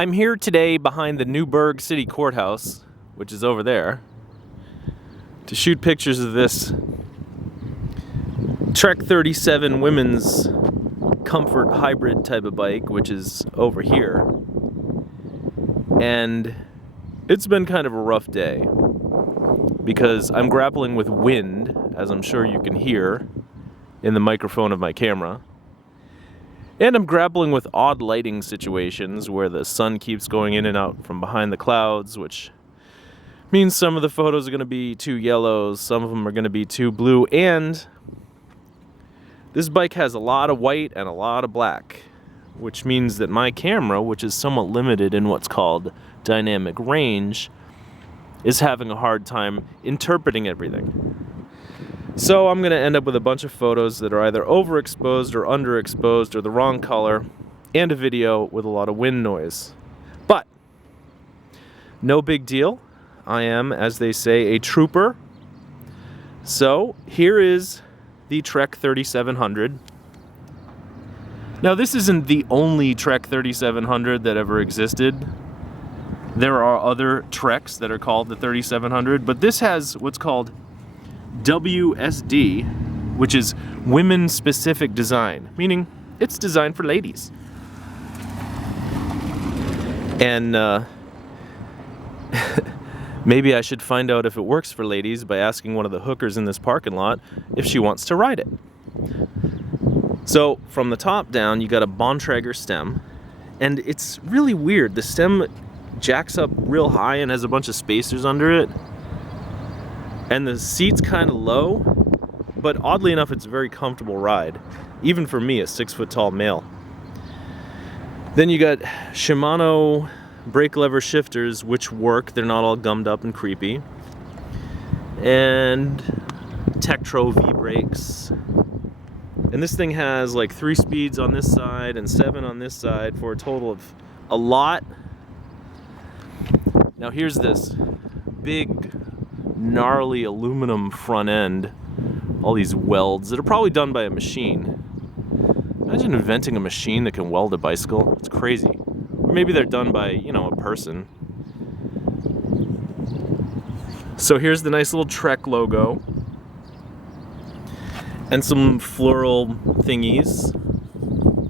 I'm here today behind the Newburgh City Courthouse, which is over there, to shoot pictures of this Trek 37 women's comfort hybrid type of bike, which is over here. And it's been kind of a rough day because I'm grappling with wind, as I'm sure you can hear in the microphone of my camera. And I'm grappling with odd lighting situations where the sun keeps going in and out from behind the clouds, which means some of the photos are going to be too yellow, some of them are going to be too blue, and this bike has a lot of white and a lot of black, which means that my camera, which is somewhat limited in what's called dynamic range, is having a hard time interpreting everything. So I'm going to end up with a bunch of photos that are either overexposed or underexposed or the wrong color, and a video with a lot of wind noise. But no big deal. I am, as they say, a trooper. So here is the Trek 3700. Now this isn't the only Trek 3700 that ever existed. There are other Treks that are called the 3700, but this has what's called WSD, which is women-specific design, meaning it's designed for ladies. And maybe I should find out if it works for ladies by asking one of the hookers in this parking lot if she wants to ride it. So from the top down, you got a Bontrager stem, and it's really weird. The stem jacks up real high and has a bunch of spacers under it. And the seat's kind of low, but oddly enough, it's a very comfortable ride, even for me, a 6-foot-tall male. Then you got Shimano brake lever shifters, which work. They're not all gummed up and creepy. And Tektro V-brakes. And this thing has like 3 speeds on this side and 7 on this side for a total of a lot. Now here's this big, gnarly aluminum front end, all these welds that are probably done by a machine. Imagine inventing a machine that can weld a bicycle. It's crazy. Or maybe they're done by, a person. So here's the nice little Trek logo and some floral thingies.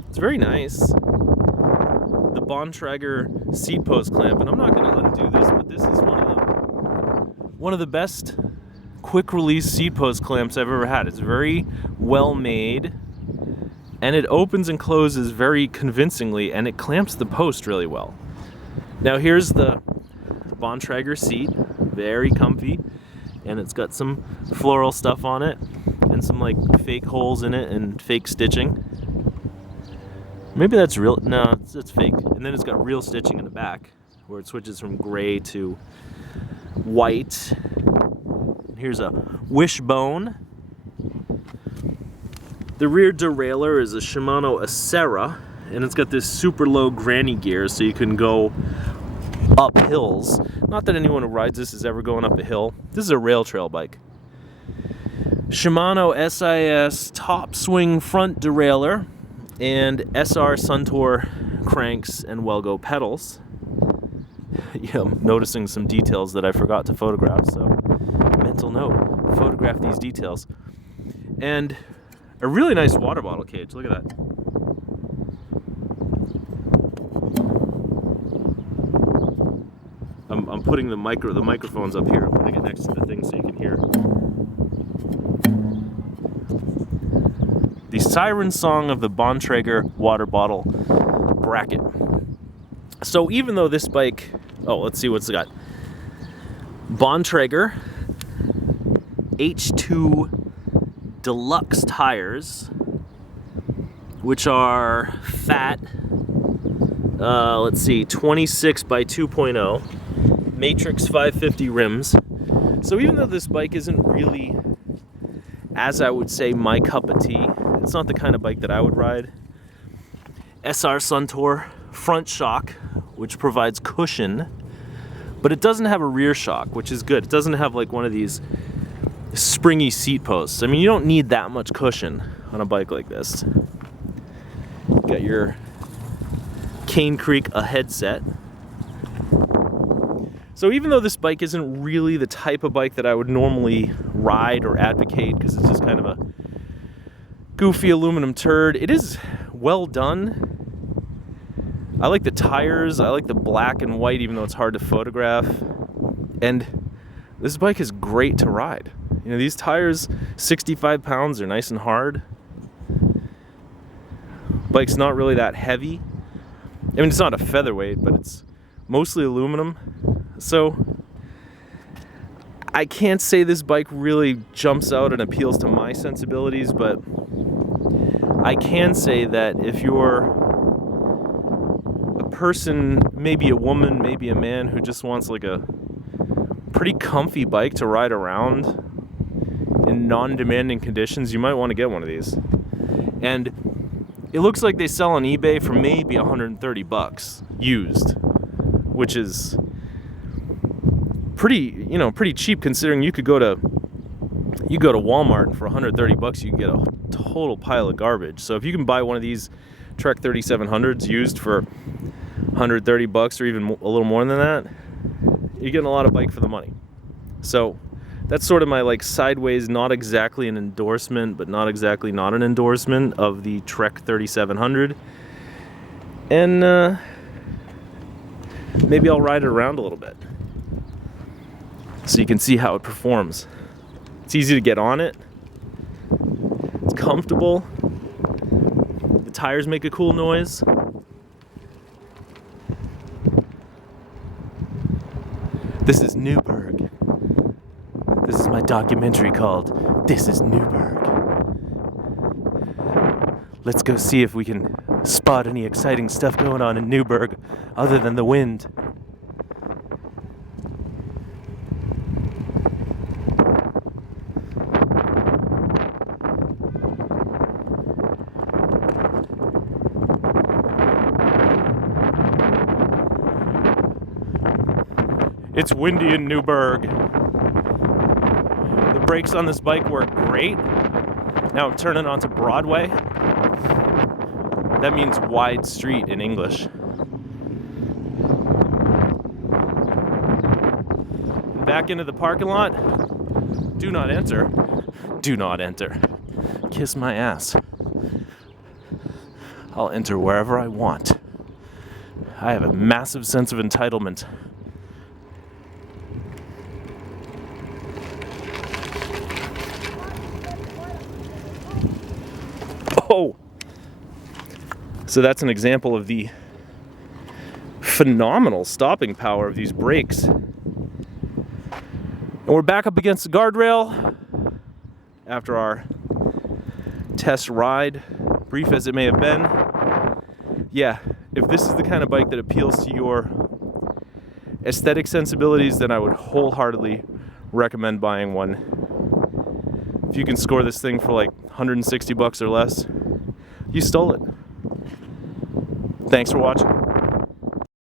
It's very nice. The Bontrager seat post clamp, and I'm not going to undo this, but this is one of the best quick release seat post clamps I've ever had. It's very well made, and it opens and closes very convincingly, and it clamps the post really well. Now here's the Bontrager seat, very comfy, and it's got some floral stuff on it and some like fake holes in it and fake stitching. Maybe that's real. No, it's fake. And then it's got real stitching in the back where it switches from gray to white. Here's a wishbone. The rear derailleur is a Shimano Acera, and it's got this super low granny gear so you can go up hills. Not that anyone who rides this is ever going up a hill. This is a rail trail bike. Shimano SIS top swing front derailleur and SR Suntour cranks and Welgo pedals. Yeah, I'm noticing some details that I forgot to photograph, so mental note, photograph these details. And a really nice water bottle cage, look at that. I'm putting the microphones up here. I'm putting it next to the thing so you can hear. The siren song of the Bontrager water bottle bracket. So even though this bike, let's see what's it got. Bontrager H2 Deluxe tires, which are fat, 26 by 2.0, Matrix 550 rims. So even though this bike isn't really, as I would say, my cup of tea, it's not the kind of bike that I would ride. SR Suntour front shock, which provides cushion, but it doesn't have a rear shock, which is good. It doesn't have like one of these springy seat posts. I mean, you don't need that much cushion on a bike like this. Got your Cane Creek a headset. So even though this bike isn't really the type of bike that I would normally ride or advocate, because it's just kind of a goofy aluminum turd, it is well done. I like the tires, I like the black and white, even though it's hard to photograph. And this bike is great to ride. You know, these tires, 65 pounds, they're nice and hard. Bike's not really that heavy. I mean, it's not a featherweight, but it's mostly aluminum. So I can't say this bike really jumps out and appeals to my sensibilities, but I can say that if you're a person, maybe a woman, maybe a man, who just wants like a pretty comfy bike to ride around in non-demanding conditions, you might want to get one of these. And it looks like they sell on eBay for maybe 130 bucks used, which is pretty cheap, considering you go to Walmart and for 130 bucks you can get a total pile of garbage. So if you can buy one of these Trek 3700s used for 130 bucks or even a little more than that, you're getting a lot of bike for the money. So that's sort of my like sideways, not exactly an endorsement, but not exactly not an endorsement of the Trek 3700. And maybe I'll ride it around a little bit so you can see how it performs. It's easy to get on it. It's comfortable. The tires make a cool noise. This is Newburgh. This is my documentary called This is Newburgh. Let's go see if we can spot any exciting stuff going on in Newburgh other than the wind. It's windy in Newburgh. The brakes on this bike work great. Now I'm turning onto Broadway. That means wide street in English. Back into the parking lot. Do not enter. Do not enter. Kiss my ass. I'll enter wherever I want. I have a massive sense of entitlement. Oh! So that's an example of the phenomenal stopping power of these brakes. And we're back up against the guardrail after our test ride, brief as it may have been. Yeah, if this is the kind of bike that appeals to your aesthetic sensibilities, then I would wholeheartedly recommend buying one. If you can score this thing for like 160 bucks or less, you stole it. Thanks for watching.